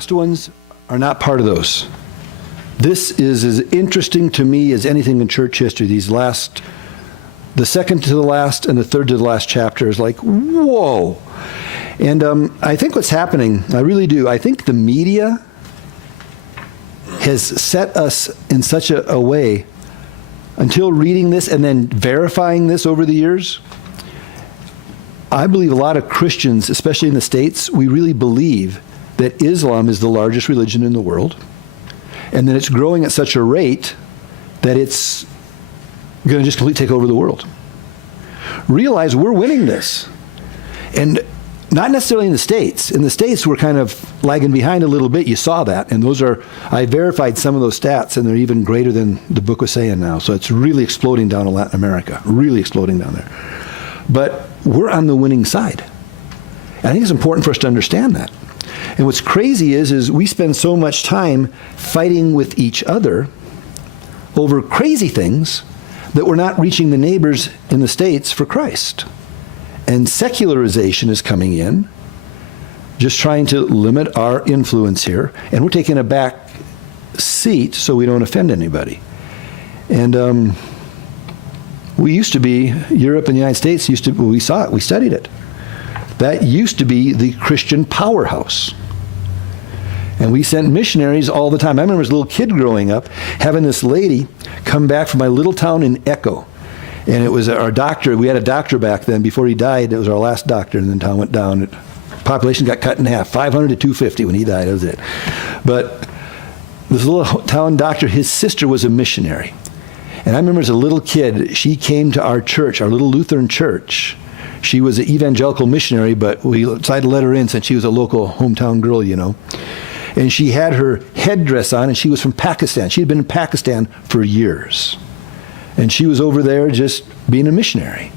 last ones are not part of those. This is as interesting to me as anything in church history. The second to the last and the third to the last chapter is like, whoa. And I think what's happening, I really do, I think the media has set us in such a way, until reading this and then verifying this over the years, I believe a lot of Christians, especially in the States, we really believe that Islam is the largest religion in the world, and that it's growing at such a rate that it's going to just completely take over the world. Realize we're winning this. And not necessarily in the States. In the States, we're kind of lagging behind a little bit. You saw that. And I verified some of those stats, and they're even greater than the book was saying now. So it's really exploding down in Latin America, really exploding down there. But we're on the winning side. And I think it's important for us to understand that. And what's crazy is we spend so much time fighting with each other over crazy things that we're not reaching the neighbors in the States for Christ. And secularization is coming in, just trying to limit our influence here. And we're taking a back seat so we don't offend anybody. And we used to be, Europe and the United States we saw it, we studied it. That used to be the Christian powerhouse. And we sent missionaries all the time. I remember as a little kid growing up, having this lady come back from my little town in Echo. And it was our doctor. We had a doctor back then. Before he died, it was our last doctor, and then town went down. Population got cut in half, 500 to 250 when he died. That was it. But this little town doctor, his sister was a missionary. And I remember as a little kid, she came to our church, our little Lutheran church. She was an evangelical missionary, but we decided to let her in since she was a local hometown girl, you know. And she had her headdress on, and she was from Pakistan. She had been in Pakistan for years. And she was over there just being a missionary.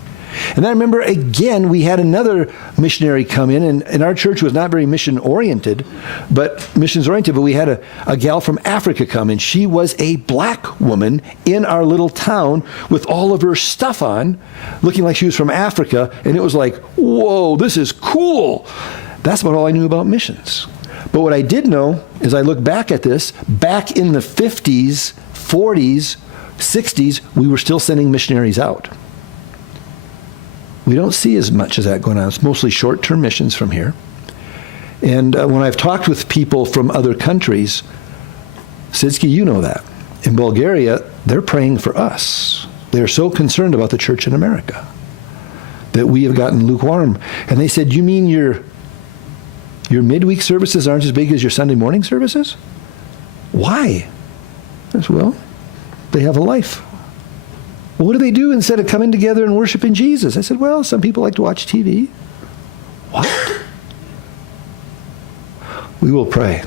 And I remember, again, we had another missionary come in, and our church was not very mission-oriented, but we had a gal from Africa come in. She was a black woman in our little town with all of her stuff on, looking like she was from Africa, and it was like, whoa, this is cool. That's about all I knew about missions. But what I did know, as I look back at this, back in the 50s, 40s, 60s, we were still sending missionaries out. We don't see as much as that going on. It's mostly short-term missions from here. And when I've talked with people from other countries, Sidski, you know that. In Bulgaria, they're praying for us. They're so concerned about the church in America that we have gotten lukewarm. And they said, you mean your midweek services aren't as big as your Sunday morning services? Why? I said, well, they have a life. Well, what do they do instead of coming together and worshiping Jesus? I said, well, some people like to watch TV. What? We will pray.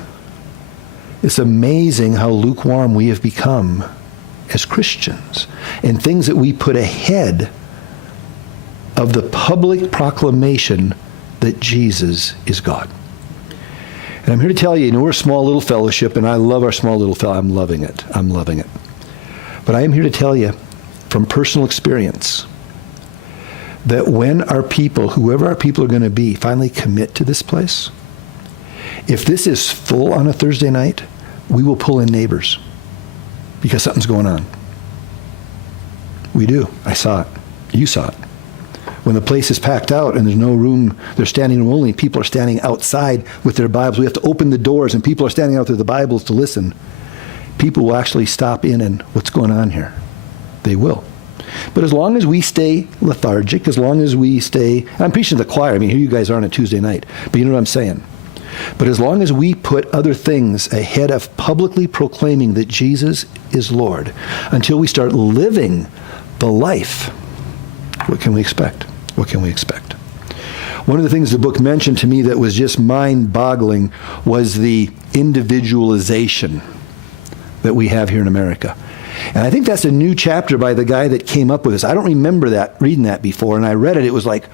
It's amazing how lukewarm we have become as Christians, and things that we put ahead of the public proclamation that Jesus is God. And I'm here to tell you, we're a small little fellowship, and I love our small little fellowship. I'm loving it. I'm loving it. But I am here to tell you from personal experience that when our people, whoever our people are going to be, finally commit to this place, if this is full on a Thursday night, we will pull in neighbors because something's going on. We do. I saw it. You saw it. When the place is packed out and there's no room, there's standing room only, people are standing outside with their Bibles. We have to open the doors and people are standing out there with the Bibles to listen. People will actually stop in and what's going on here? They will. But as long as we stay lethargic, as long as we stay, I'm preaching to the choir. I mean, here you guys are on a Tuesday night, but you know what I'm saying. But as long as we put other things ahead of publicly proclaiming that Jesus is Lord, until we start living the life, what can we expect? What can we expect? One of the things the book mentioned to me that was just mind-boggling was the individualization that we have here in America. And I think that's a new chapter by the guy that came up with this. I don't remember reading that before, and I read it. It was like,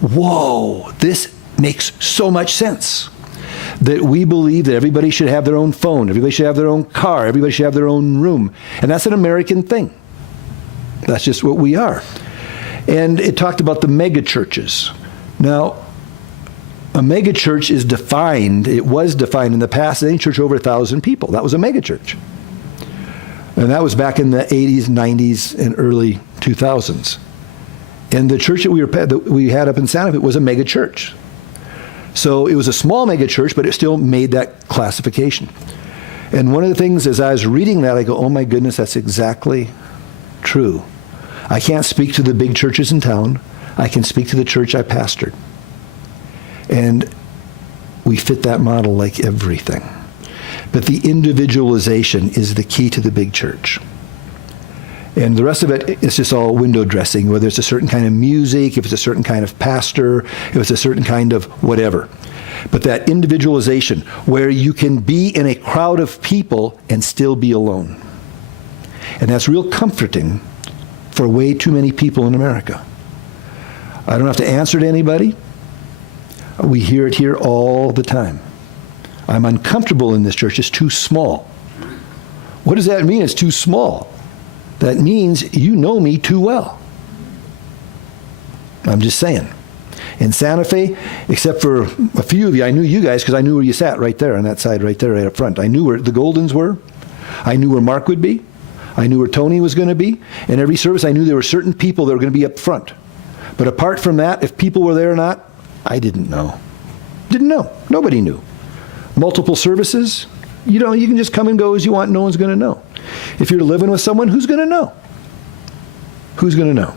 whoa, this makes so much sense. That we believe that everybody should have their own phone, everybody should have their own car, everybody should have their own room. And that's an American thing. That's just what we are. And it talked about the MegaChurches. Now, A megachurch is defined, it was defined in the past, any church over 1,000 people. That was a megachurch. And that was back in the 80s, 90s, and early 2000s. And the church that we had up in Santa Fe was a megachurch. So it was a small megachurch, but it still made that classification. And one of the things, as I was reading that, I go, oh my goodness, that's exactly true. I can't speak to the big churches in town. I can speak to the church I pastored. And we fit that model like everything. But the individualization is the key to the big church. And the rest of it is just all window dressing, whether it's a certain kind of music, if it's a certain kind of pastor, if it's a certain kind of whatever. But that individualization, where you can be in a crowd of people and still be alone. And that's real comforting for way too many people in America. I don't have to answer to anybody. We hear it here all the time. I'm uncomfortable in this church. It's too small. What does that mean? It's too small. That means you know me too well. I'm just saying. In Santa Fe, except for a few of you, I knew you guys because I knew where you sat right there on that side right there, right up front. I knew where the Goldens were. I knew where Mark would be. I knew where Tony was going to be. In every service, I knew there were certain people that were going to be up front. But apart from that, if people were there or not, I didn't know. Didn't know. Nobody knew. Multiple services, you can just come and go as you want. No one's going to know. If you're living with someone, who's going to know? Who's going to know?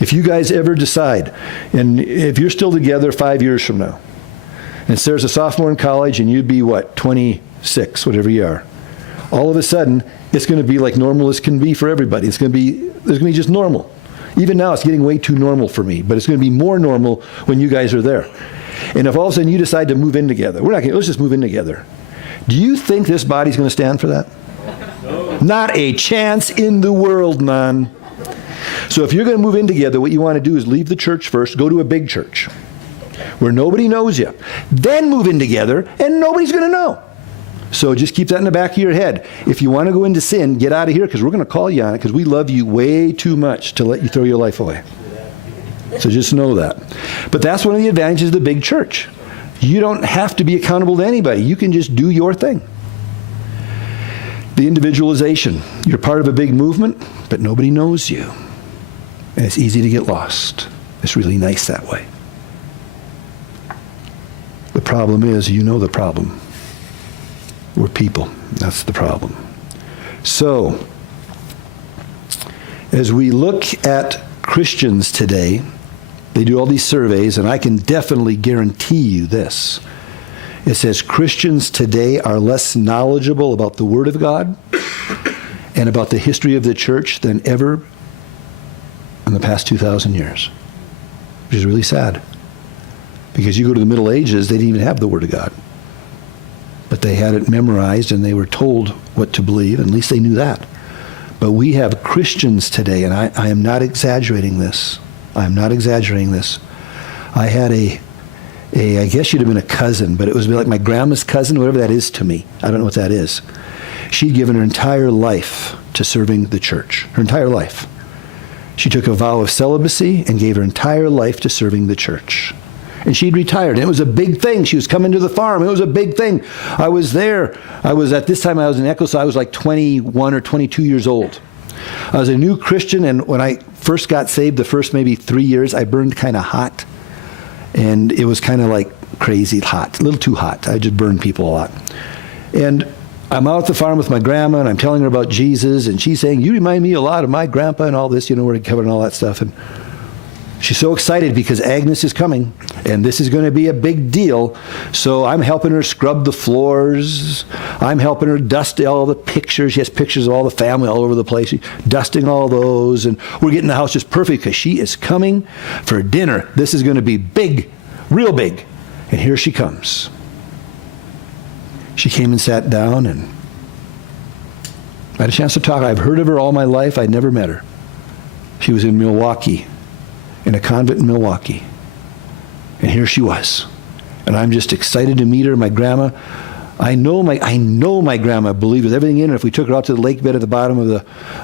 If you guys ever decide, and if you're still together 5 years from now, and Sarah's a sophomore in college, and you'd be, 26, whatever you are, all of a sudden, it's going to be like normal as can be for everybody. There's going to be just normal. Even now, it's getting way too normal for me, but it's going to be more normal when you guys are there. And if all of a sudden you decide to move in together, let's just move in together. Do you think this body's going to stand for that? No. Not a chance in the world, none. So if you're going to move in together, what you want to do is leave the church first, go to a big church where nobody knows you. Then move in together, and nobody's going to know. So just keep that in the back of your head. If you want to go into sin, get out of here, because we're going to call you on it, because we love you way too much to let you throw your life away. So just know that. But that's one of the advantages of the big church. You don't have to be accountable to anybody. You can just do your thing. The individualization. You're part of a big movement, but nobody knows you. And it's easy to get lost. It's really nice that way. The problem is, you know the problem. We're people. That's the problem. So, as we look at Christians today, they do all these surveys, and I can definitely guarantee you this. It says Christians today are less knowledgeable about the Word of God and about the history of the church than ever in the past 2,000 years, which is really sad. Because you go to the Middle Ages, they didn't even have the Word of God. But they had it memorized, and they were told what to believe. At least they knew that. But we have Christians today, and I am not exaggerating this. I am not exaggerating this. I had I guess she'd have been a cousin, but it was like my grandma's cousin, whatever that is to me. I don't know what that is. She'd given her entire life to serving the church. Her entire life. She took a vow of celibacy and gave her entire life to serving the church. And she'd retired. And it was a big thing. She was coming to the farm. It was a big thing. I was there. At this time I was in Echo, so I was like 21 or 22 years old. I was a new Christian, and when I first got saved, the first maybe 3 years, I burned kind of hot. And it was kind of like crazy hot, a little too hot. I just burned people a lot. And I'm out at the farm with my grandma, and I'm telling her about Jesus, and she's saying, you remind me a lot of my grandpa and all this, we're covering all that stuff. And she's so excited because Agnes is coming, and this is going to be a big deal. So I'm helping her scrub the floors. I'm helping her dust all the pictures. She has pictures of all the family all over the place. She's dusting all those, and we're getting the house just perfect because she is coming for dinner. This is going to be big, real big. And here she comes. She came and sat down, and I had a chance to talk. I've heard of her all my life. I'd never met her. She was in Milwaukee, in a convent in Milwaukee. And here she was. And I'm just excited to meet her. My grandma, I know my grandma believed with everything in her. If we took her out to the lake bed at the bottom of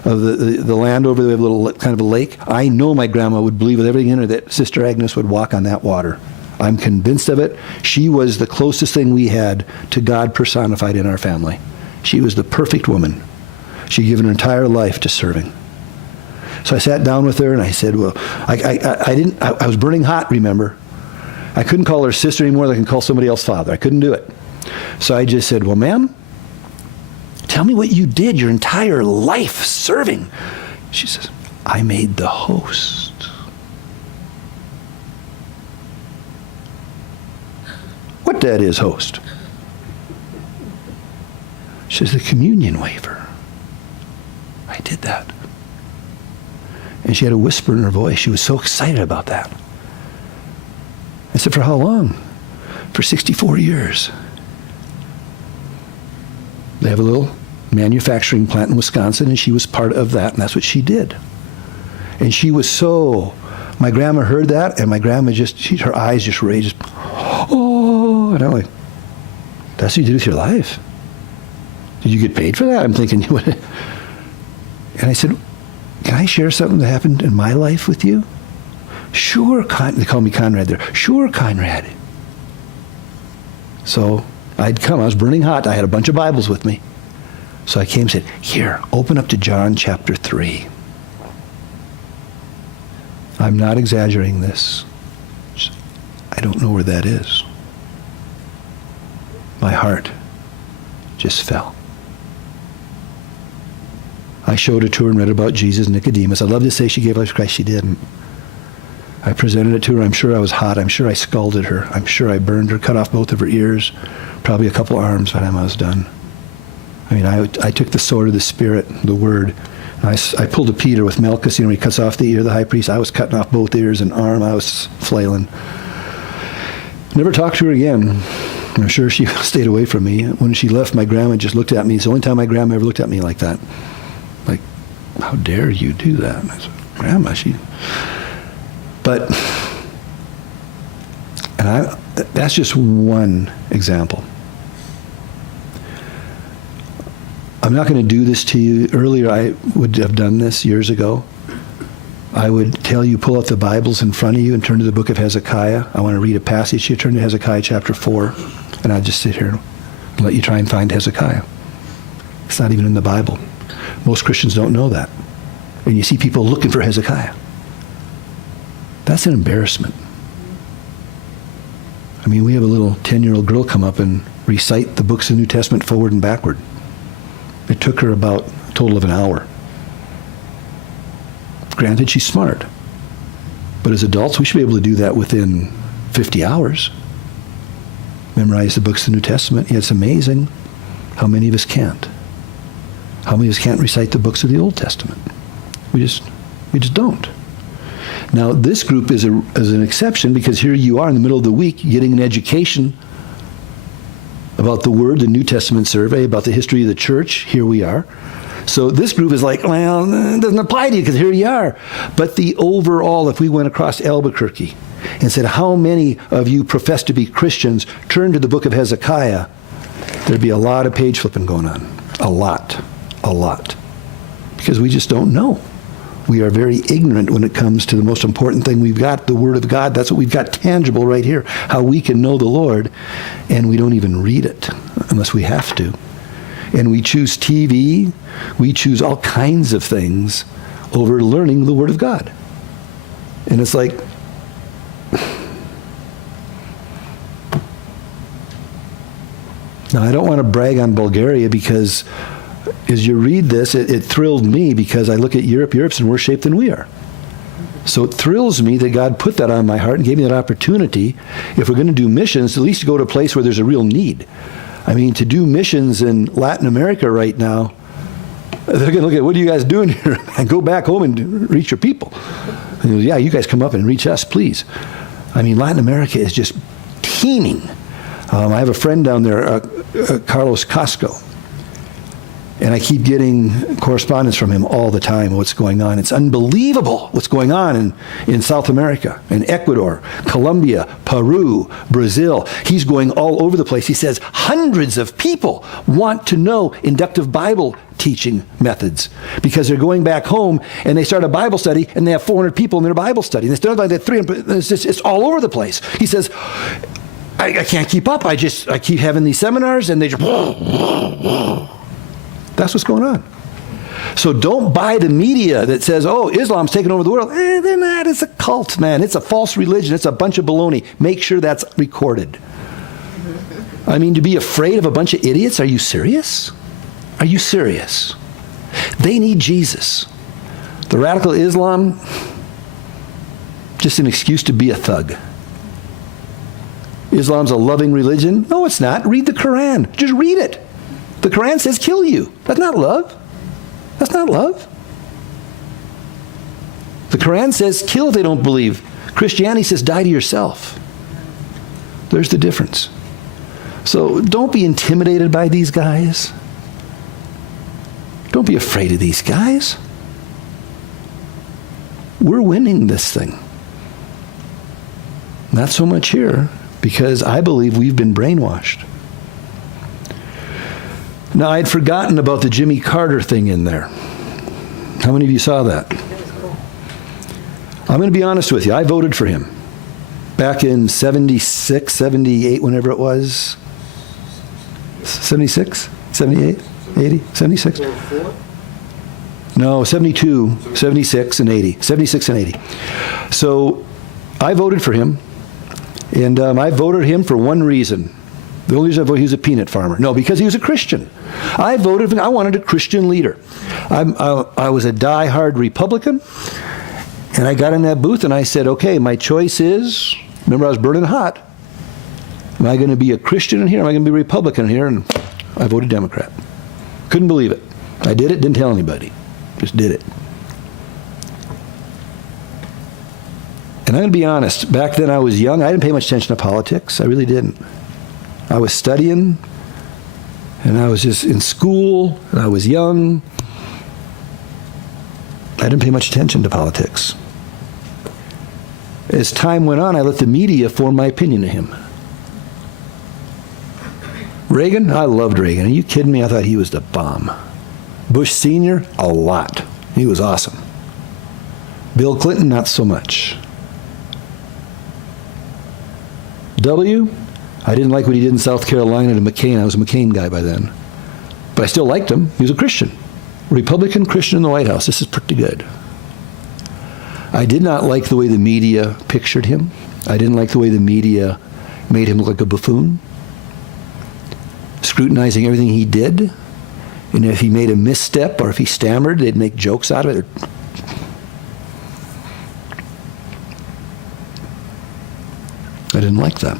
the land over there, we have a little kind of a lake. I know my grandma would believe with everything in her that Sister Agnes would walk on that water. I'm convinced of it. She was the closest thing we had to God personified in our family. She was the perfect woman. She'd given her entire life to serving. So I sat down with her and I said, well, I was burning hot, remember? I couldn't call her sister anymore than I can call somebody else father. I couldn't do it. So I just said, well, ma'am, tell me what you did your entire life serving. She says, I made the host. What that is, host? She says, the communion wafer. I did that. And she had a whisper in her voice. She was so excited about that. I said, for how long? For 64 years. They have a little manufacturing plant in Wisconsin, and she was part of that, and that's what she did. And she was so, my grandma heard that, and my grandma her eyes just raised, oh, and I'm like, that's what you did with your life? Did you get paid for that? I'm thinking, and I said, can I share something that happened in my life with you? Sure, they call me Conrad there. Sure, Conrad. So I'd come, I was burning hot, I had a bunch of Bibles with me. So I came and said, here, open up to John chapter 3. I'm not exaggerating this. I don't know where that is. My heart just fell. I showed it to her and read about Jesus, Nicodemus. I'd love to say she gave life to Christ. She didn't. I presented it to her. I'm sure I was hot. I'm sure I scalded her. I'm sure I burned her, cut off both of her ears, probably a couple arms by the time I was done. I mean, I took the sword of the Spirit, the Word, and I pulled a Peter with Malchus, when he cuts off the ear of the high priest. I was cutting off both ears and arm. I was flailing. Never talked to her again. I'm sure she stayed away from me. When she left, my grandma just looked at me. It's the only time my grandma ever looked at me like that. Like, how dare you do that? And I said, Grandma, that's just one example. I'm not going to do this to you. Earlier, I would have done this years ago. I would tell you, pull out the Bibles in front of you and turn to the book of Hezekiah. I want to read a passage. You turn to Hezekiah chapter 4, and I'll just sit here and let you try and find Hezekiah. It's not even in the Bible. Most Christians don't know that. And you see people looking for Hezekiah. That's an embarrassment. I mean, we have a little 10-year-old girl come up and recite the books of the New Testament forward and backward. It took her about a total of an hour. Granted, she's smart. But as adults, we should be able to do that within 50 hours. Memorize the books of the New Testament. Yeah, it's amazing how many of us can't. How many of us can't recite the books of the Old Testament? We just don't. Now, this group is an exception because here you are in the middle of the week getting an education about the Word, the New Testament survey, about the history of the church. Here we are. So this group is like, well, it doesn't apply to you because here you are. But the overall, if we went across Albuquerque and said, how many of you profess to be Christians, turn to the book of Hezekiah, there'd be a lot of page flipping going on. A lot. Because we just don't know. We are very ignorant when it comes to the most important thing we've got, the Word of God. That's what we've got tangible right here, how we can know the Lord, and we don't even read it unless we have to. And we choose TV, we choose all kinds of things over learning the Word of God. And it's like, now I don't want to brag on Bulgaria because as you read this, it thrilled me because I look at Europe. Europe's in worse shape than we are. So it thrills me that God put that on my heart and gave me that opportunity. If we're going to do missions, at least to go to a place where there's a real need. I mean, to do missions in Latin America right now, they're going to look at, what are you guys doing here? And go back home and reach your people. And goes, yeah, you guys come up and reach us, please. I mean, Latin America is just teeming. I have a friend down there, Carlos Casco. And I keep getting correspondence from him all the time, what's going on. It's unbelievable what's going on in South America, in Ecuador, Colombia, Peru, Brazil. He's going all over the place. He says hundreds of people want to know inductive Bible teaching methods because they're going back home and they start a Bible study and they have 400 people in their Bible study. And they start like that 300, it's all over the place. He says, I can't keep up. I keep having these seminars and they just... That's what's going on. So don't buy the media that says, oh, Islam's taking over the world. They're not. It's a cult, man. It's a false religion. It's a bunch of baloney. Make sure that's recorded. I mean, to be afraid of a bunch of idiots? Are you serious? Are you serious? They need Jesus. The radical Islam, just an excuse to be a thug. Islam's a loving religion? No, it's not. Read the Quran. Just read it. The Quran says kill you. That's not love. That's not love. The Quran says kill if they don't believe. Christianity says die to yourself. There's the difference. So don't be intimidated by these guys. Don't be afraid of these guys. We're winning this thing. Not so much here, because I believe we've been brainwashed. Now, I'd forgotten about the Jimmy Carter thing in there. How many of you saw that? I'm going to be honest with you. I voted for him back in 76, 78, whenever it was. 76, 78, 80, 76? No, 72, 76, and 80. 76 and 80. So I voted for him, and I voted him for one reason. The only reason I voted, he was a peanut farmer. No, because he was a Christian. I wanted a Christian leader. I was a die-hard Republican, and I got in that booth and I said, okay, my choice is, remember I was burning hot, am I going to be a Christian in here, or am I going to be a Republican in here? And I voted Democrat. Couldn't believe it. I did it, didn't tell anybody. Just did it. And I'm going to be honest, back then I was young, I didn't pay much attention to politics. I really didn't. I was studying, and I was just in school, and I was young. I didn't pay much attention to politics. As time went on, I let the media form my opinion of him. Reagan, I loved Reagan. Are you kidding me? I thought he was the bomb. Bush Sr., a lot. He was awesome. Bill Clinton, not so much. W., I didn't like what he did in South Carolina to McCain. I was a McCain guy by then. But I still liked him. He was a Christian. Republican Christian in the White House. This is pretty good. I did not like the way the media pictured him. I didn't like the way the media made him look like a buffoon, scrutinizing everything he did. And if he made a misstep or if he stammered, they'd make jokes out of it. I didn't like that.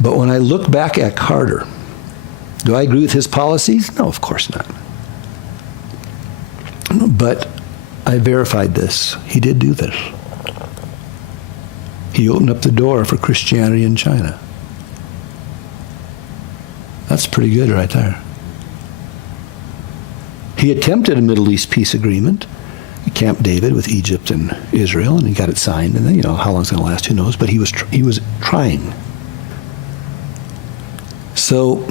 But when I look back at Carter, do I agree with his policies? No, of course not. But I verified this. He did do this. He opened up the door for Christianity in China. That's pretty good right there. He attempted a Middle East peace agreement, Camp David with Egypt and Israel, and he got it signed. And then, how long it's going to last, who knows? But he was trying. So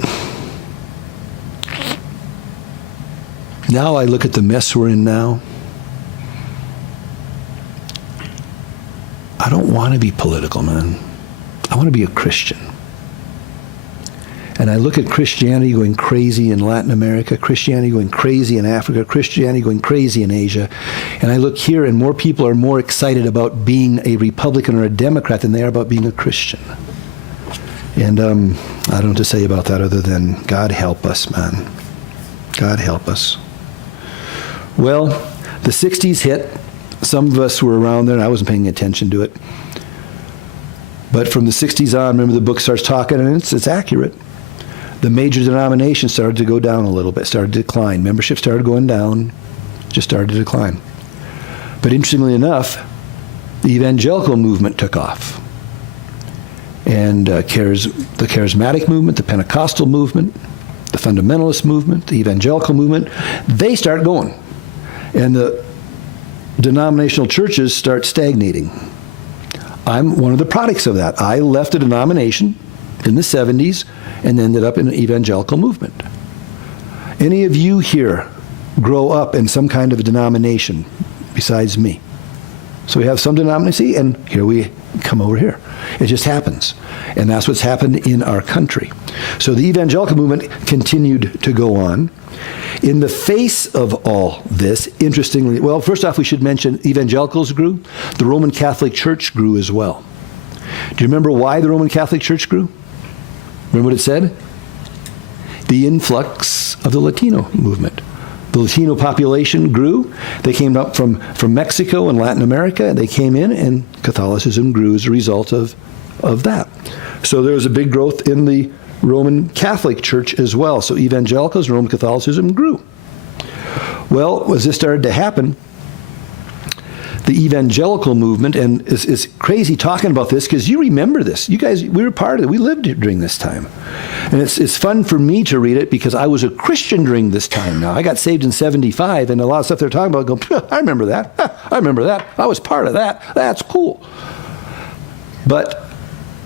now I look at the mess we're in now. I don't want to be political, man. I want to be a Christian. And I look at Christianity going crazy in Latin America, Christianity going crazy in Africa, Christianity going crazy in Asia. And I look here and more people are more excited about being a Republican or a Democrat than they are about being a Christian. And I don't know what to say about that other than God help us, man. God help us. Well, the 60s hit. Some of us were around there, and I wasn't paying attention to it. But from the 60s on, remember the book starts talking, and it's accurate. The major denominations started to go down a little bit, started to decline. Membership started going down, just started to decline. But interestingly enough, the Evangelical Movement took off. And the Charismatic Movement, the Pentecostal Movement, the fundamentalist movement, the evangelical movement, they start going. And the denominational churches start stagnating. I'm one of the products of that. I left a denomination in the 70s and ended up in an evangelical movement. Any of you here grow up in some kind of a denomination besides me? So we have some denomination, and here we come over here. It just happens. And that's what's happened in our country. So the evangelical movement continued to go on. In the face of all this, interestingly, well, first off, we should mention evangelicals grew. The Roman Catholic Church grew as well. Do you remember why the Roman Catholic Church grew? Remember what it said? The influx of the Latino movement. The Latino population grew. They came up from Mexico and Latin America. They came in, and Catholicism grew as a result of that. So there was a big growth in the Roman Catholic Church as well. So evangelicals and Roman Catholicism grew. Well, as this started to happen, the evangelical movement, and it's crazy talking about this because you remember this. You guys, we were part of it. We lived during this time. And it's fun for me to read it because I was a Christian during this time now. I got saved in 75, and a lot of stuff they're talking about, I remember that. I remember that. I was part of that. That's cool. But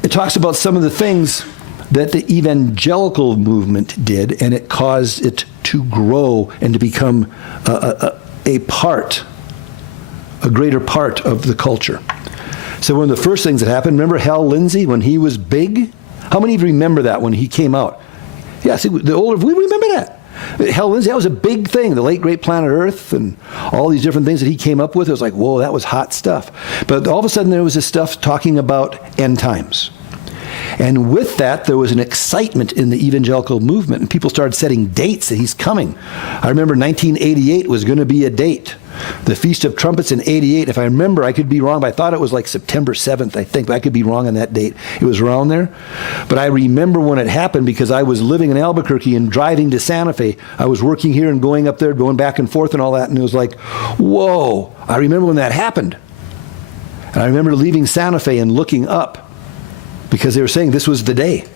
it talks about some of the things that the evangelical movement did, and it caused it to grow and to become a greater part of the culture. So one of the first things that happened, remember Hal Lindsey when he was big? How many of you remember that when he came out? Yeah, see, the older, we remember that. Hal Lindsey, that was a big thing, the late great planet Earth and all these different things that he came up with. It was like, whoa, that was hot stuff. But all of a sudden there was this stuff talking about end times. And with that, there was an excitement in the evangelical movement, and people started setting dates that he's coming. I remember 1988 was going to be a date. The Feast of Trumpets in 88, if I remember, I could be wrong, but I thought it was like September 7th, I think, but I could be wrong on that date. It was around there. But I remember when it happened because I was living in Albuquerque and driving to Santa Fe. I was working here and going up there, going back and forth and all that, and it was like, whoa, I remember when that happened. And I remember leaving Santa Fe and looking up because they were saying this was the day.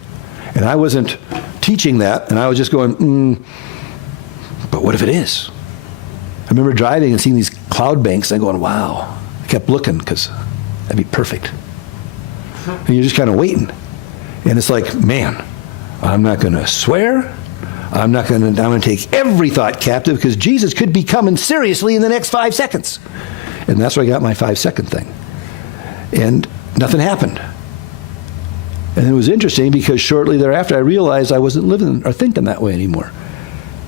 And I wasn't teaching that, and I was just going, but what if it is? I remember driving and seeing these cloud banks and going, wow. I kept looking because that'd be perfect. And you're just kind of waiting. And it's like, man, I'm not going to swear. I'm going to take every thought captive because Jesus could be coming seriously in the next 5 seconds. And that's where I got my 5-second thing. And nothing happened. And it was interesting because shortly thereafter I realized I wasn't living or thinking that way anymore.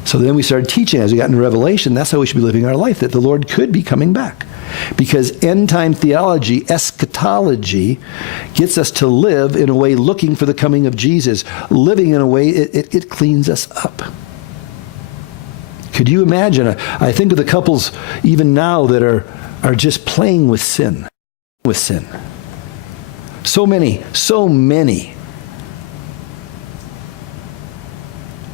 So then we started teaching as we got into Revelation, that's how we should be living our life, that the Lord could be coming back. Because end-time theology, eschatology, gets us to live in a way looking for the coming of Jesus. Living in a way, it cleans us up. Could you imagine? I think of the couples even now that are just playing with sin. So many.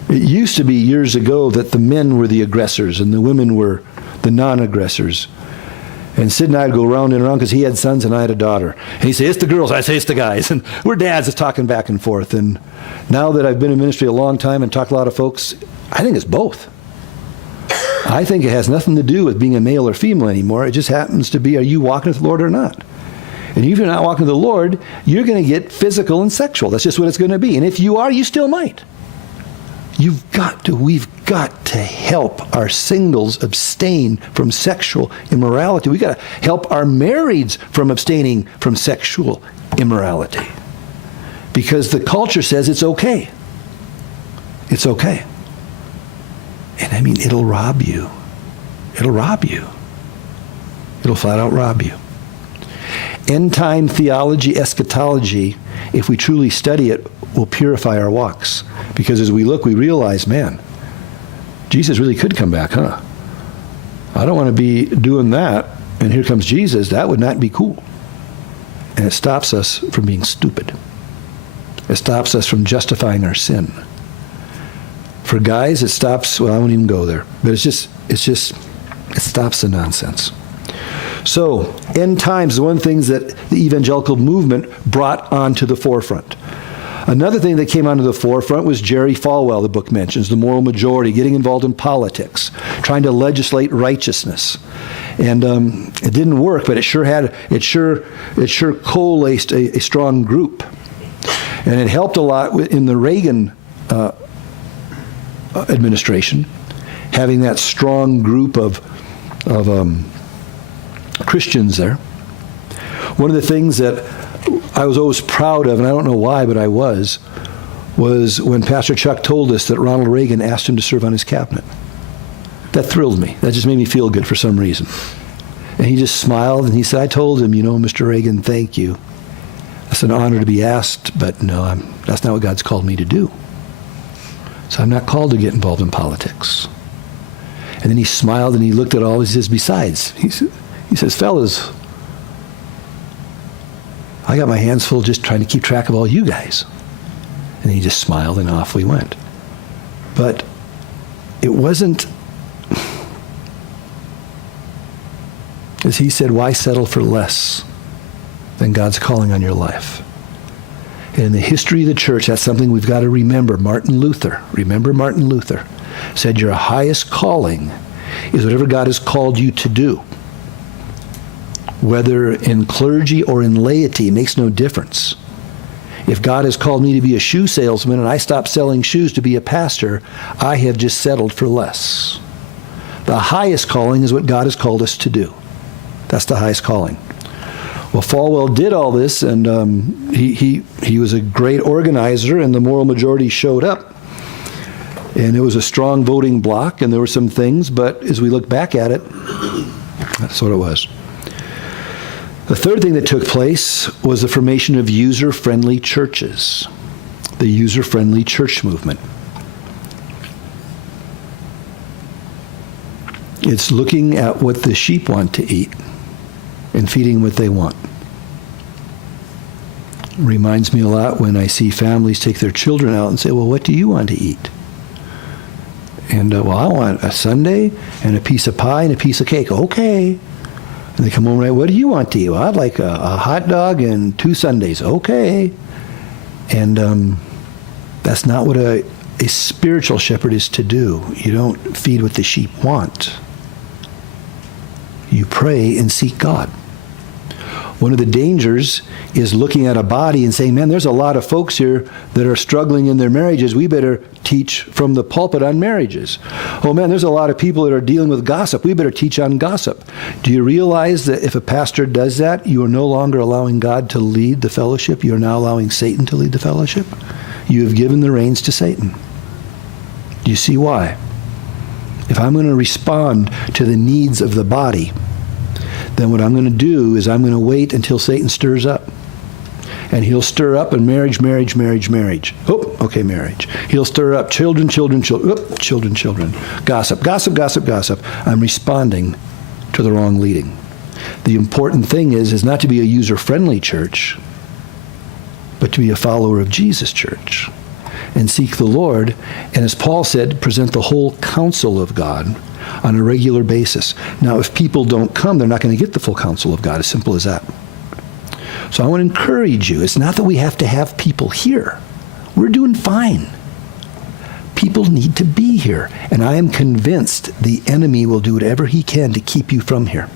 It used to be years ago that the men were the aggressors and the women were the non-aggressors. And Sid and I would go around and around because he had sons and I had a daughter. And he'd say, it's the girls, I say it's the guys. And we're dads just talking back and forth. And now that I've been in ministry a long time and talked to a lot of folks, I think it's both. I think it has nothing to do with being a male or female anymore. It just happens to be, are you walking with the Lord or not? And if you're not walking with the Lord, you're going to get physical and sexual. That's just what it's going to be. And if you are, you still might. We've got to help our singles abstain from sexual immorality. We've got to help our marrieds from abstaining from sexual immorality. Because the culture says it's okay. It's okay. And I mean, it'll rob you. It'll rob you. It'll flat out rob you. End-time theology, eschatology, if we truly study it, will purify our walks. Because as we look, we realize, man, Jesus really could come back, huh? I don't want to be doing that, and here comes Jesus. That would not be cool. And it stops us from being stupid. It stops us from justifying our sin. For guys, it stops, well, I won't even go there. But it stops the nonsense. So, end times is one of the things that the evangelical movement brought onto the forefront. Another thing that came onto the forefront was Jerry Falwell, the book mentions, the moral majority, getting involved in politics, trying to legislate righteousness. And it didn't work, but it sure coalesced a strong group. And it helped a lot in the Reagan administration, having that strong group of Christians there. One of the things that I was always proud of, and I don't know why, but I was when Pastor Chuck told us that Ronald Reagan asked him to serve on his cabinet. That thrilled me. That just made me feel good for some reason. And he just smiled and he said, I told him, Mr. Reagan, thank you. It's an honor to be asked, but no, that's not what God's called me to do. So I'm not called to get involved in politics. And then he smiled and he looked at all, he says, besides, he says, fellas, I got my hands full just trying to keep track of all you guys. And he just smiled and off we went. But it wasn't, as he said, why settle for less than God's calling on your life? And in the history of the church, that's something we've got to remember. Martin Luther said your highest calling is whatever God has called you to do. Whether in clergy or in laity, it makes no difference. If God has called me to be a shoe salesman and I stop selling shoes to be a pastor, I have just settled for less. The highest calling is what God has called us to do. That's the highest calling. Well, Falwell did all this, and he was a great organizer, and the moral majority showed up. And it was a strong voting bloc, and there were some things, but as we look back at it, that's what it was. The third thing that took place was the formation of user-friendly churches, the user-friendly church movement. It's looking at what the sheep want to eat and feeding what they want. Reminds me a lot when I see families take their children out and say, well, what do you want to eat? And, well, I want a sundae and a piece of pie and a piece of cake. Okay. And they come home and what do you want to eat? Well, I'd like a hot dog and 2 sundaes. Okay. And that's not what a spiritual shepherd is to do. You don't feed what the sheep want. You pray and seek God. One of the dangers is looking at a body and saying, man, there's a lot of folks here that are struggling in their marriages. We better teach from the pulpit on marriages. Oh man, there's a lot of people that are dealing with gossip. We better teach on gossip. Do you realize that if a pastor does that, you are no longer allowing God to lead the fellowship? You are now allowing Satan to lead the fellowship? You have given the reins to Satan. Do you see why? If I'm going to respond to the needs of the body, then what I'm going to do is I'm going to wait until Satan stirs up. And he'll stir up in marriage. Oh, okay, marriage. He'll stir up children. Oh, children. Gossip. I'm responding to the wrong leading. The important thing is not to be a user-friendly church, but to be a follower of Jesus' church and seek the Lord. And as Paul said, present the whole counsel of God on a regular basis. Now, if people don't come, they're not going to get the full counsel of God, as simple as that. So I want to encourage you. It's not that we have to have people here. We're doing fine. People need to be here. And I am convinced the enemy will do whatever he can to keep you from here.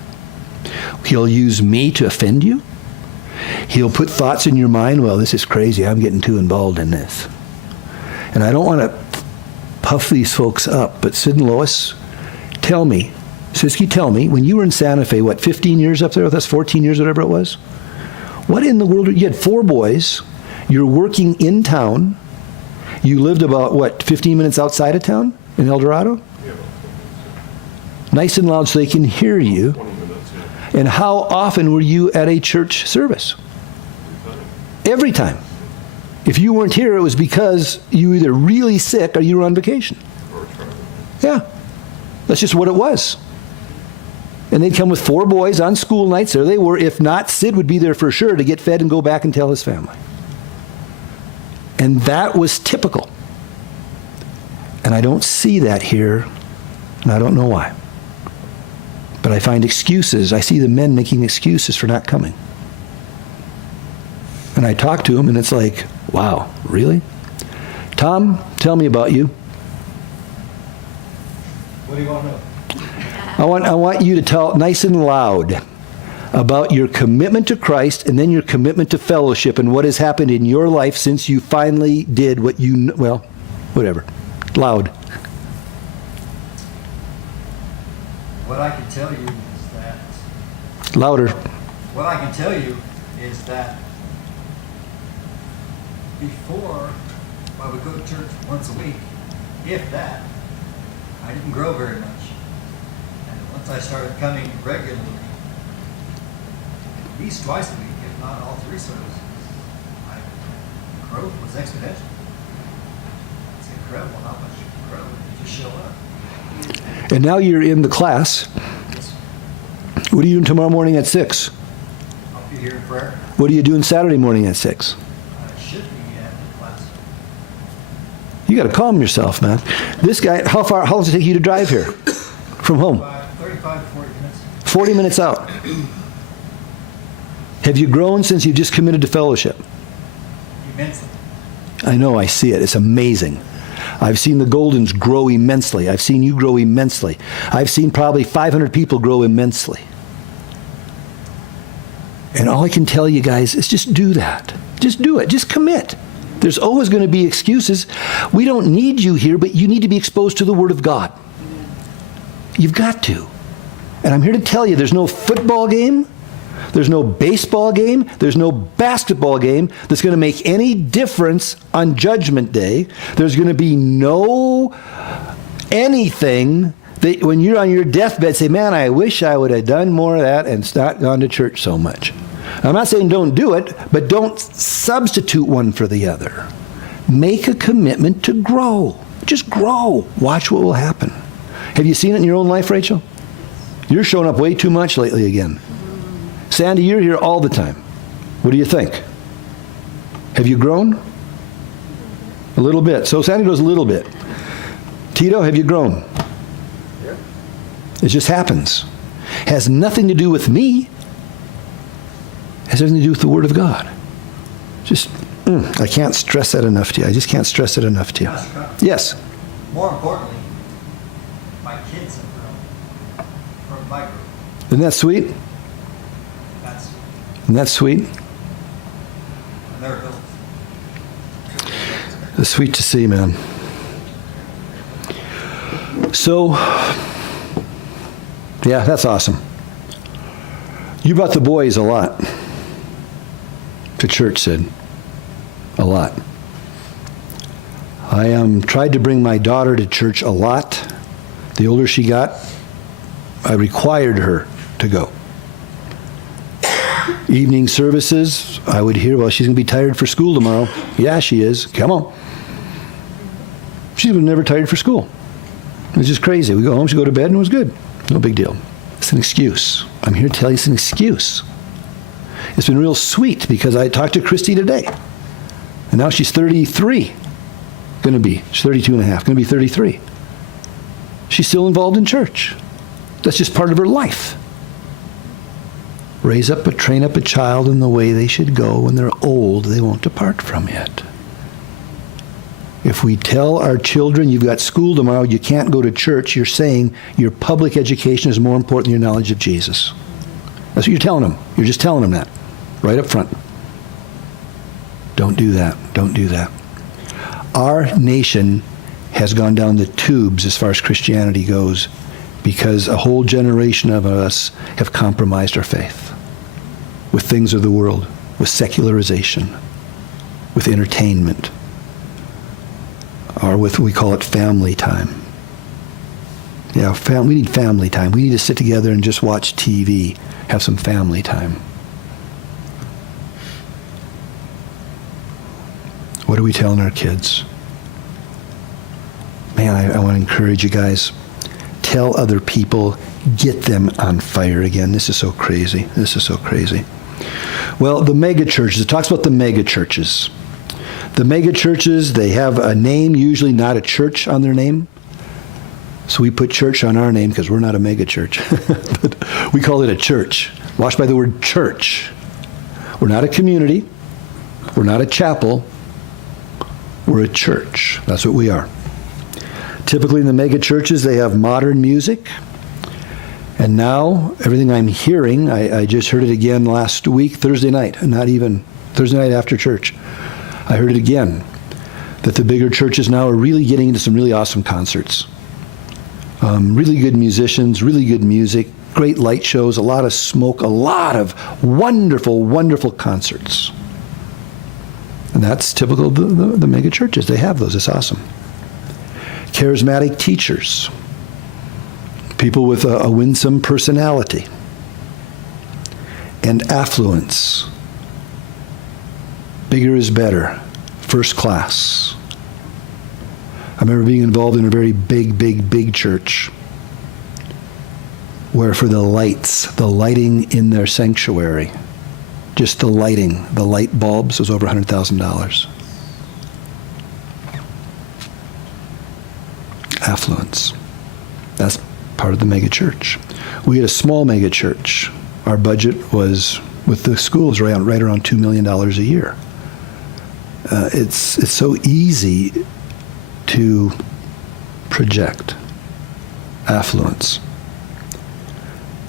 He'll use me to offend you. He'll put thoughts in your mind, well, this is crazy. I'm getting too involved in this. And I don't want to puff these folks up, but Sid and Lois, tell me, Siski, tell me, when you were in Santa Fe, 15 years up there with us, 14 years, whatever it was? What in the world, you had 4 boys, you're working in town, you lived about, 15 minutes outside of town in El Dorado? Yeah. Nice and loud so they can hear you. 20 minutes, yeah. And how often were you at a church service? Every time. If you weren't here, it was because you were either really sick or you were on vacation. Yeah. That's just what it was. And they'd come with 4 boys on school nights. There they were. If not, Sid would be there for sure to get fed and go back and tell his family. And that was typical. And I don't see that here, and I don't know why. But I find excuses. I see the men making excuses for not coming. And I talk to them, and it's like, Wow, really? Tom, tell me about you. What do you want to know? I want you to tell nice and loud about your commitment to Christ and then your commitment to fellowship and what has happened in your life since you finally did what you, well, whatever. Loud. What I can tell you is that... Louder. What I can tell you is that before I would go to church once a week, if that, I didn't grow very much. And once I started coming regularly, at least twice a week, if not all 3 services, my growth was exponential. It's incredible how much growth you just show up. And now you're in the class. What are you doing tomorrow morning at 6? I'll be here in prayer. What are you doing Saturday morning at 6? I should be at the class. You got to calm yourself, man. This guy, how long does it take you to drive here from home? 35 to 40 minutes. 40 minutes out. Have you grown since you just committed to fellowship? Immensely. I know, I see it. It's amazing. I've seen the Goldens grow immensely. I've seen you grow immensely. I've seen probably 500 people grow immensely. And all I can tell you guys is just do that. Just do it. Just commit. There's always going to be excuses. We don't need you here, but you need to be exposed to the Word of God. You've got to. And I'm here to tell you there's no football game, there's no baseball game, there's no basketball game that's going to make any difference on Judgment Day. There's going to be no anything that when you're on your deathbed say, man, I wish I would have done more of that and not gone to church so much. I'm not saying don't do it, but don't substitute one for the other. Make a commitment to grow. Just grow. Watch what will happen. Have you seen it in your own life, Rachel? You're showing up way too much lately again. Sandy, you're here all the time. What do you think? Have you grown? A little bit. So Sandy goes a little bit. Tito, have you grown? Yeah. It just happens. Has nothing to do with me. Has everything to do with the Word of God. Just, I can't stress that enough to you. I just can't stress it enough to you. Yes? More importantly, my kids have grown from my group. Isn't that sweet? That's, Isn't that sweet? and they're adults. It's sweet to see, man. So, yeah, that's awesome. You brought the boys a lot to church, Sid. A lot. I tried to bring my daughter to church a lot. The older she got, I required her to go. Evening services, I would hear, well, she's going to be tired for school tomorrow. Yeah, she is. Come on. She was never tired for school. It was just crazy. We go home, she go to bed, and it was good. No big deal. It's an excuse. I'm here to tell you it's an excuse. It's been real sweet because I talked to Christy today. And now she's 33. She's 32 and a half, going to be 33. She's still involved in church. That's just part of her life. Train up a child in the way they should go. When they're old, they won't depart from it. If we tell our children, you've got school tomorrow, you can't go to church, you're saying your public education is more important than your knowledge of Jesus. That's what you're telling them. You're just telling them that. Right up front. Don't do that. Don't do that. Our nation has gone down the tubes as far as Christianity goes because a whole generation of us have compromised our faith with things of the world, with secularization, with entertainment, or with, we call it family time. Yeah, we need family time. We need to sit together and just watch TV, have some family time. What are we telling our kids? Man, I want to encourage you guys. Tell other people, get them on fire again. This is so crazy. This is so crazy. Well, the MegaChurches, it talks about the MegaChurches. The MegaChurches, they have a name, usually not a church on their name. So we put church on our name because we're not a megachurch. But we call it a church, washed by the word church. We're not a community. We're not a chapel. We're a church. That's what we are. Typically in the mega churches, they have modern music. And now, everything I'm hearing, I just heard it again last week, Thursday night, not even Thursday night after church. I heard it again, that the bigger churches now are really getting into some really awesome concerts. Really good musicians, really good music, great light shows, a lot of smoke, a lot of wonderful, wonderful concerts. And that's typical of the mega churches. They have those. It's awesome. Charismatic teachers. People with a winsome personality. And affluence. Bigger is better. First class. I remember being involved in a very big church where for the lights, the lighting in their sanctuary, just the lighting, the light bulbs was over $100,000. Affluence. That's part of the mega church. We had a small mega church. Our budget was, with the schools, right around $2 million a year. It's so easy to project affluence.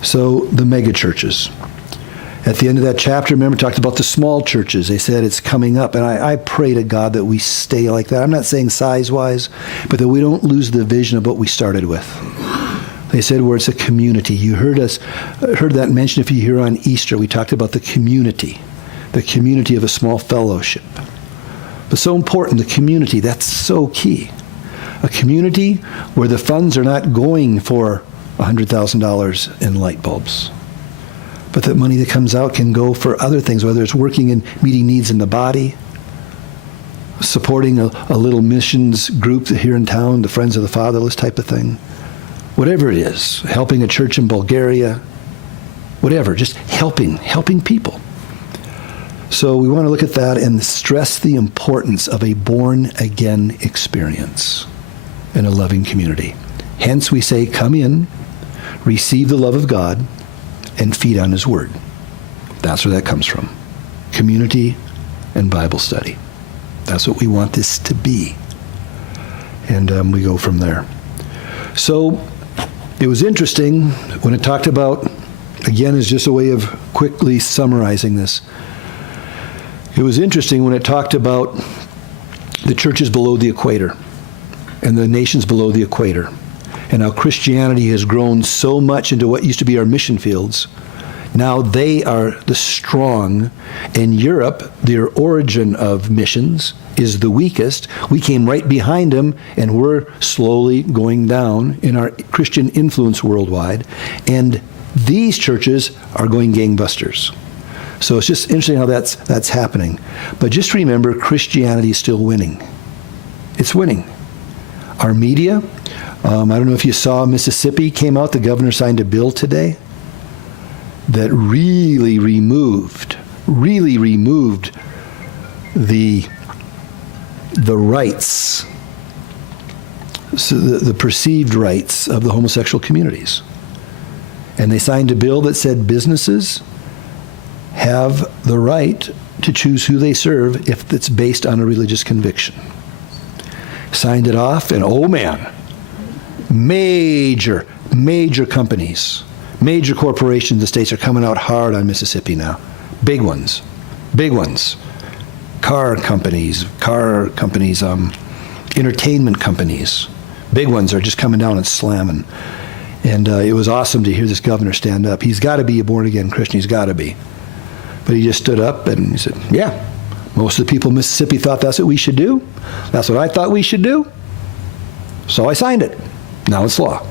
So the mega churches. At the end of that chapter, remember, talked about the small churches. They said it's coming up, and I pray to God that we stay like that. I'm not saying size-wise, but that we don't lose the vision of what we started with. They said where it's a community. You heard that mentioned if you hear on Easter. We talked about the community of a small fellowship. But so important, the community, that's so key. A community where the funds are not going for $100,000 in light bulbs, but that money that comes out can go for other things, whether it's working and meeting needs in the body, supporting a little missions group here in town, the Friends of the Fatherless type of thing. Whatever it is, helping a church in Bulgaria, whatever, just helping people. So we want to look at that and stress the importance of a born-again experience in a loving community. Hence we say, come in, receive the love of God, and feed on His Word. That's where that comes from. Community and Bible study. That's what we want this to be. And we go from there. So it was interesting when it talked about, again, is just a way of quickly summarizing this. It was interesting when it talked about the churches below the equator and the nations below the equator, and how Christianity has grown so much into what used to be our mission fields. Now they are the strong, and Europe, their origin of missions, is the weakest. We came right behind them, and we're slowly going down in our Christian influence worldwide. And these churches are going gangbusters. So it's just interesting how that's happening. But just remember, Christianity is still winning. It's winning. Our media, I don't know if you saw, Mississippi came out, the governor signed a bill today that really removed the rights, so the perceived rights of the homosexual communities. And they signed a bill that said businesses have the right to choose who they serve if it's based on a religious conviction. Signed it off, and oh man, major companies, major corporations in the States are coming out hard on Mississippi now. Big ones. Car companies, entertainment companies. Big ones are just coming down and slamming. And it was awesome to hear this governor stand up. He's got to be a born-again Christian. He's got to be. But he just stood up and he said, yeah, most of the people in Mississippi thought that's what we should do. That's what I thought we should do. So I signed it. Now it's law.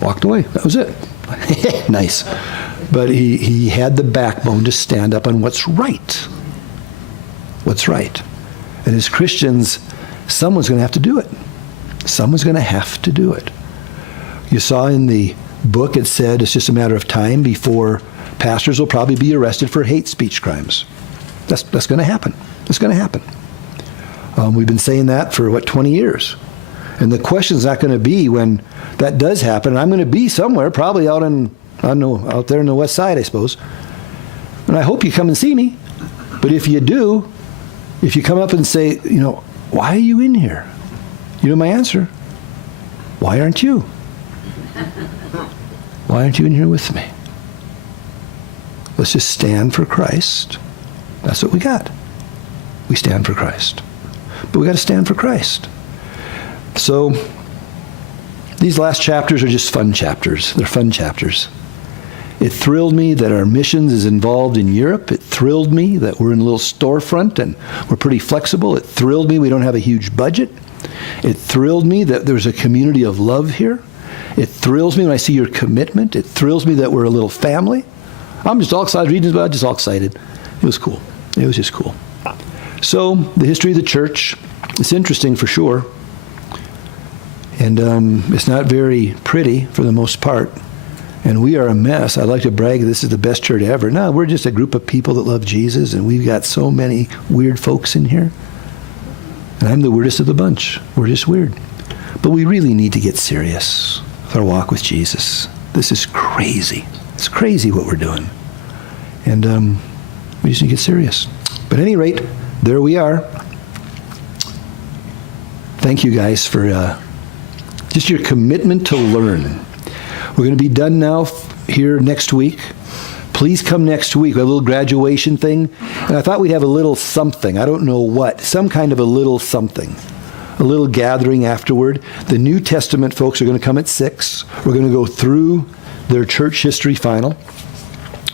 Walked away. That was it. Nice. But he had the backbone to stand up on what's right. What's right. And as Christians, someone's going to have to do it. Someone's going to have to do it. You saw in the book, it said it's just a matter of time before pastors will probably be arrested for hate speech crimes. That's going to happen. It's going to happen. We've been saying that for, 20 years. And the question's not going to be when that does happen. And I'm going to be somewhere, probably out there in the west side, I suppose. And I hope you come and see me. But if you do, if you come up and say, why are you in here? You know my answer. Why aren't you? Why aren't you in here with me? Let's just stand for Christ. That's what we got. We stand for Christ. But we got to stand for Christ. So these last chapters are just fun chapters. They're fun chapters. It thrilled me that our missions is involved in Europe. It thrilled me that we're in a little storefront and we're pretty flexible. It thrilled me we don't have a huge budget. It thrilled me that there's a community of love here. It thrills me when I see your commitment. It thrills me that we're a little family. I'm just all excited reading about it, just all excited. It was cool. It was just cool. So the history of the church, it's interesting for sure. And it's not very pretty for the most part. And we are a mess. I'd like to brag this is the best church ever. No, we're just a group of people that love Jesus, and we've got so many weird folks in here. And I'm the weirdest of the bunch. We're just weird. But we really need to get serious with our walk with Jesus. This is crazy. It's crazy what we're doing. And we just need to get serious. But at any rate, there we are. Thank you guys for just your commitment to learn. We're going to be done now here next week. Please come next week. We have a little graduation thing. And I thought we'd have a little something. I don't know what. Some kind of a little something. A little gathering afterward. The New Testament folks are going to come at 6. We're going to go through their church history final.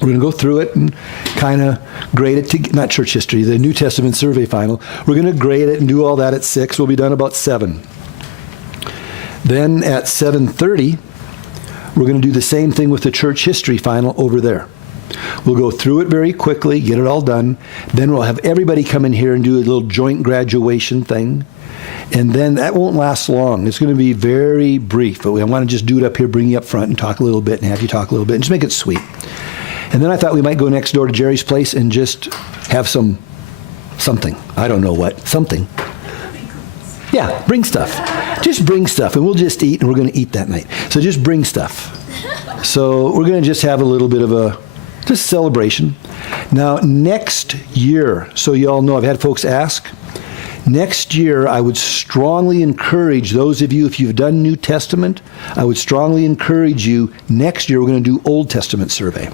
We're going to go through it and kind of grade it. Not church history, the New Testament survey final. We're going to grade it and do all that at 6. We'll be done about 7. Then at 7:30, we're going to do the same thing with the church history final over there. We'll go through it very quickly, get it all done. Then we'll have everybody come in here and do a little joint graduation thing. And then that won't last long. It's going to be very brief. But I want to just do it up here, bring you up front and talk a little bit and have you talk a little bit and just make it sweet. And then I thought we might go next door to Jerry's place and just have something. I don't know what. Something. Yeah, bring stuff. Just bring stuff, and we'll just eat, and we're going to eat that night. So just bring stuff. So we're going to just have a little bit of a just celebration. Now, next year, so you all know, I've had folks ask, next year I would strongly encourage those of you, if you've done New Testament, I would strongly encourage you, next year we're going to do Old Testament survey.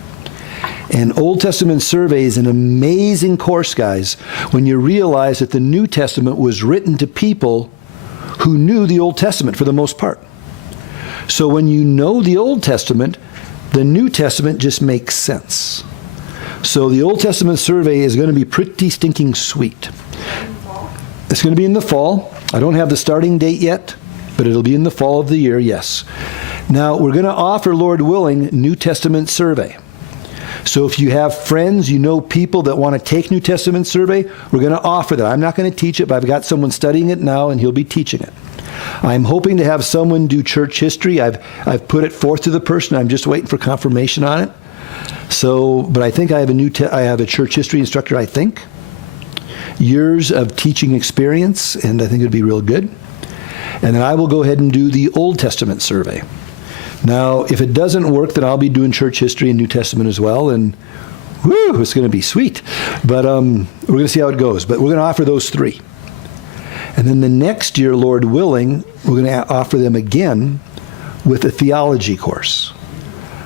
And Old Testament survey is an amazing course, guys, when you realize that the New Testament was written to people who knew the Old Testament for the most part. So when you know the Old Testament, the New Testament just makes sense. So the Old Testament survey is going to be pretty stinking sweet. It's going to be in the fall. I don't have the starting date yet, but it'll be in the fall of the year, yes. Now, we're going to offer, Lord willing, New Testament survey. So if you have friends, you know people that want to take New Testament survey, we're going to offer that. I'm not going to teach it, but I've got someone studying it now, and he'll be teaching it. I'm hoping to have someone do church history. I've put it forth to the person. I'm just waiting for confirmation on it. So, but I think I have a church history instructor, I think. Years of teaching experience, and I think it'd be real good. And then I will go ahead and do the Old Testament survey. Now, if it doesn't work, then I'll be doing church history and New Testament as well, and whoo, it's going to be sweet. But we're going to see how it goes. But we're going to offer those 3. And then the next year, Lord willing, we're going to offer them again with a theology course.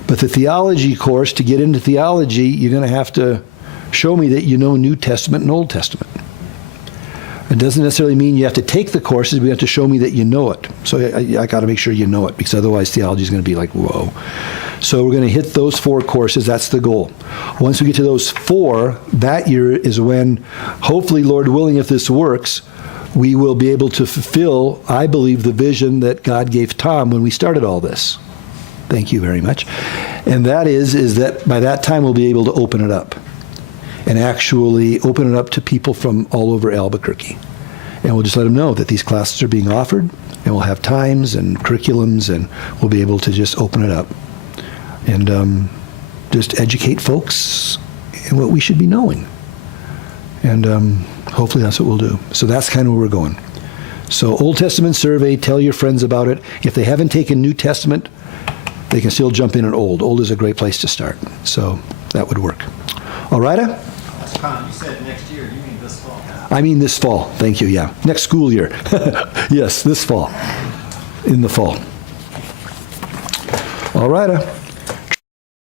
But the theology course, to get into theology, you're going to have to show me that you know New Testament and Old Testament. It doesn't necessarily mean you have to take the courses, but you have to show me that you know it. So I got to make sure you know it, because otherwise theology is going to be like, whoa. So we're going to hit those 4 courses. That's the goal. Once we get to those 4, that year is when, hopefully, Lord willing, if this works, we will be able to fulfill, I believe, the vision that God gave Tom when we started all this. Thank you very much. And that is that by that time we'll be able to open it up. And actually open it up to people from all over Albuquerque. And we'll just let them know that these classes are being offered, and we'll have times and curriculums, and we'll be able to just open it up and just educate folks in what we should be knowing. And hopefully that's what we'll do. So that's kind of where we're going. So Old Testament survey, tell your friends about it. If they haven't taken New Testament, they can still jump in at Old. Old is a great place to start. So that would work. All right? Con, you said next year, you mean this fall? I mean this fall, thank you, yeah. Next school year. Yes, this fall, in the fall. All right.